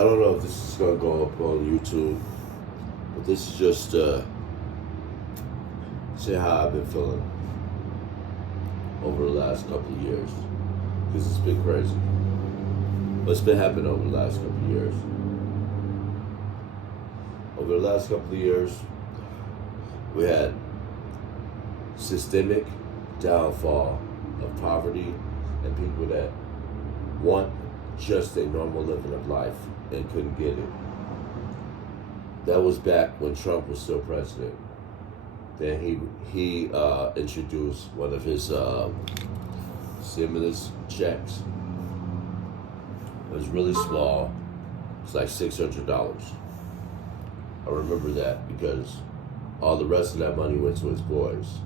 I don't know if this is gonna go up on YouTube, but this is just say how I've been feeling over the last couple of years, because it's been crazy. What's been happening over the last couple of years? Over the last couple of years, we had systemic downfall of poverty and people that want just a normal living of life and couldn't get it. That was back when Trump was still president. Then he introduced one of his stimulus checks. It was really small. It's like $600. I remember that because all the rest of that money went to his boys.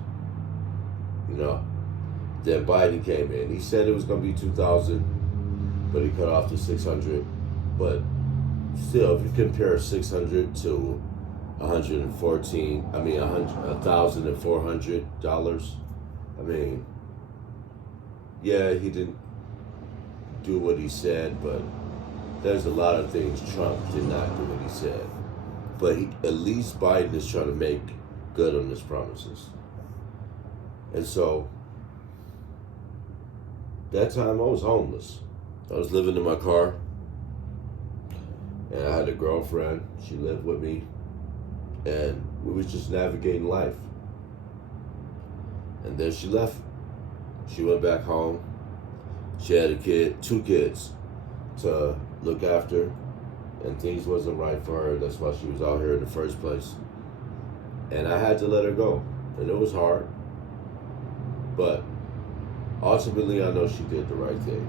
You know. Then Biden came in. He said it was going to be 2,000, but he cut off to 600. But still, if you compare 600 to $1,400, I mean, yeah, he didn't do what he said, but there's a lot of things Trump did not do what he said. But at least Biden is trying to make good on his promises. And so, that time I was homeless. I was living in my car, and I had a girlfriend. She lived with me, and we was just navigating life. And then she left. She went back home. She had two kids to look after, and things wasn't right for her. That's why she was out here in the first place. And I had to let her go, and it was hard. But ultimately, I know she did the right thing,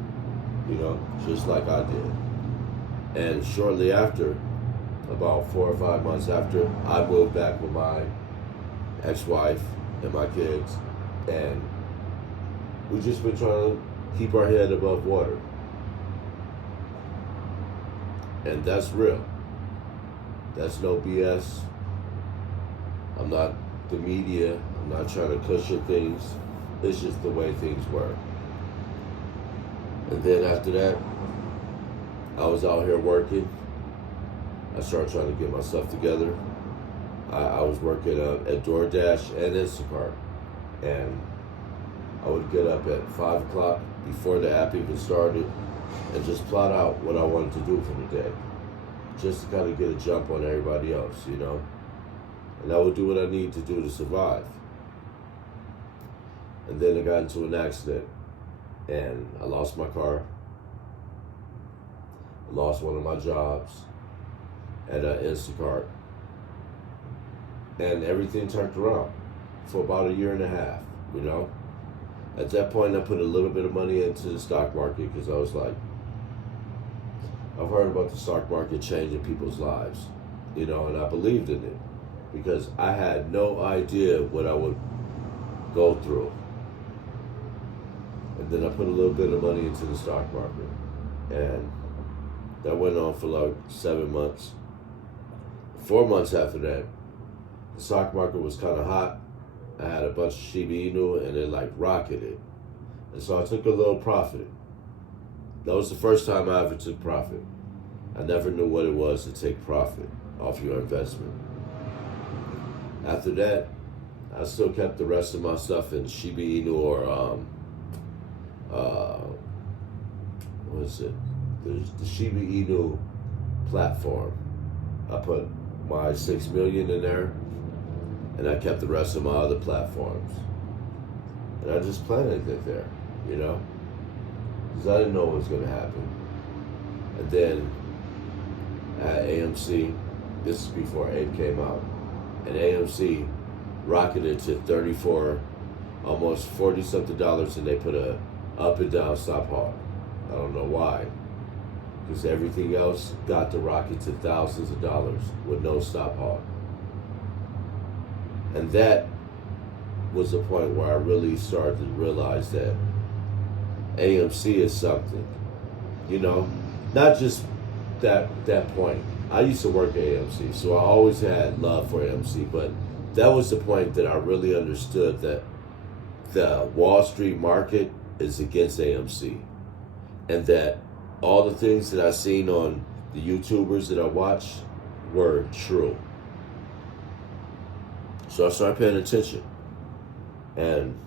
you know, just like I did. And shortly after, about 4 or 5 months after, I moved back with my ex-wife and my kids, and we just been trying to keep our head above water. And that's real. That's no BS. I'm not the media. I'm not trying to cushion things. It's just the way things were. And then after that, I was out here working. I started trying to get my stuff together. I was working at DoorDash and Instacart. And I would get up at 5 o'clock before the app even started and just plot out what I wanted to do for the day. Just to kind of get a jump on everybody else, you know? And I would do what I need to do to survive. And then I got into an accident, and I lost my car. I lost one of my jobs at Instacart. And everything turned around for about 1.5 years, you know? At that point, I put a little bit of money into the stock market because I was like, I've heard about the stock market changing people's lives, you know, and I believed in it because I had no idea what I would go through. And then I put a little bit of money into the stock market. And that went on for like 7 months. 4 months after that, the stock market was kind of hot. I had a bunch of Shiba Inu and it like rocketed. And so I took a little profit. That was the first time I ever took profit. I never knew what it was to take profit off your investment. After that, I still kept the rest of my stuff in Shiba Inu or what is it? There's the Shiba Inu platform. I put my 6 million in there, and I kept the rest of my other platforms. And I just planted it there, you know, because I didn't know what was going to happen. And then at AMC, this is before Ape came out, and AMC rocketed to 34, almost 40 something dollars, and they put a up and down stop halt. I don't know why, because everything else got to rocket to thousands of dollars with no stop halt. And that was the point where I really started to realize that AMC is something, you know, not just that point. I used to work at AMC, so I always had love for AMC, but that was the point that I really understood that the Wall Street market is against AMC, and that all the things that I seen on the YouTubers that I watch were true. So I started paying attention. And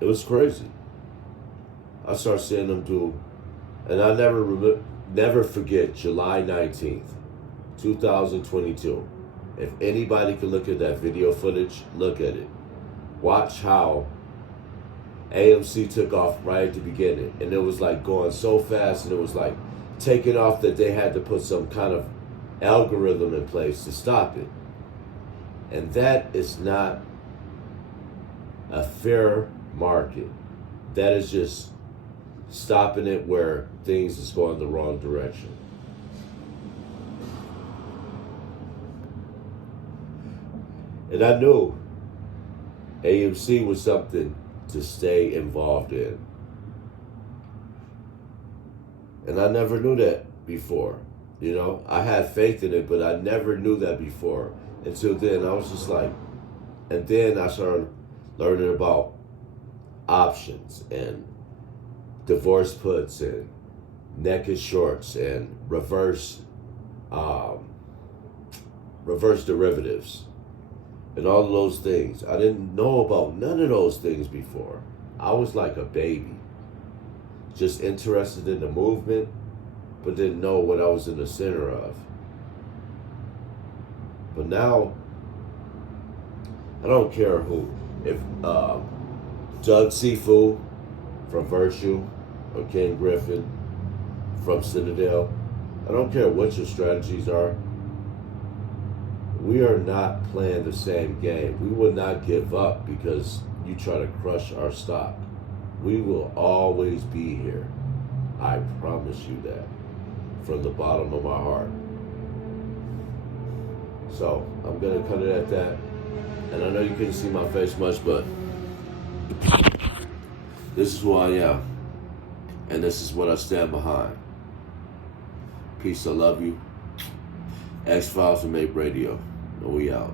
it was crazy. I started seeing them do, and I never forget July 19th, 2022. If anybody could look at that video footage, look at it. Watch how AMC took off right at the beginning. And it was like going so fast, and it was like taking off that they had to put some kind of algorithm in place to stop it. And that is not a fair market. That is just stopping it where things is going the wrong direction. And I knew AMC was something to stay involved in. And I never knew that before. You know, I had faith in it, but I never knew that before. Until then, I was just like, and then I started learning about options and divorce puts and naked shorts and reverse derivatives and all of those things. I didn't know about none of those things before. I was like a baby, just interested in the movement, but didn't know what I was in the center of. But now, I don't care who, if Doug Sifu from Virtue or Ken Griffin from Citadel, I don't care what your strategies are. We are not playing the same game. We will not give up because you try to crush our stock. We will always be here. I promise you that from the bottom of my heart. So I'm gonna cut it at that. And I know you couldn't see my face much, but this is who I am. And this is what I stand behind. Peace, I love you. X-Files and Mape Radio. We out.